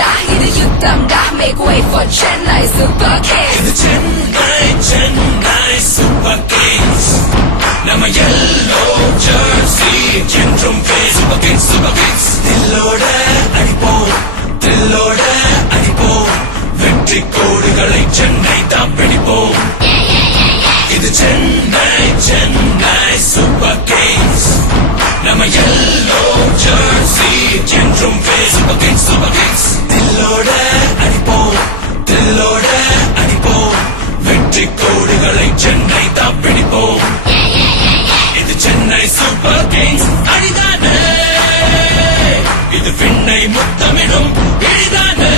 打，一的யுத்தம்打 Make way for Chennai Super Kings. இது Chennai Super Kings. நம்ம yellow jersey என்றும் Super Kings Super Kings. தில்லோட அடிப்போம் தில்லோட அடிப்போம் வெற்றி கோடுகளை சென்னை தான் பிடிப்போம். இது Chennai Super Kings. நம்ம yellow jersey என்றும் Super Kings Super Kings. தில்லோட அடிப்போம் தில்லோட அடிப்போம் வெற்றி கோடுகளை சென்னை தான் பிடிப்போம். இது Chennai Super Kings அடிதானே இது விண்ணை முத்தமிடும் இடிதானே.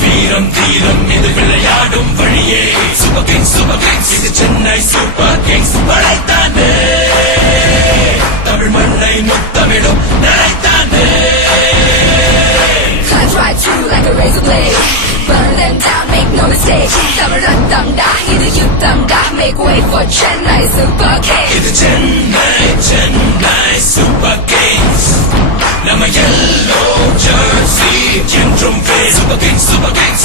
வீரம் தீரம் இது விளையாடும் வழியே Super Kings Super Kings. இது Chennai Super Kings வளைத்தானே தமிழ் மண்ணை முத்தமிடும் நிலைத்தானே. Cut right through like a razor blade. Burn them down, make no mistake. Tamil ரத்தம் டா இது யுத்தம் டா Make way for Chennai Super Kings. இது Chennai Super Kings. நம்ம yellow jersey என்றும் Super Kings Super Kings.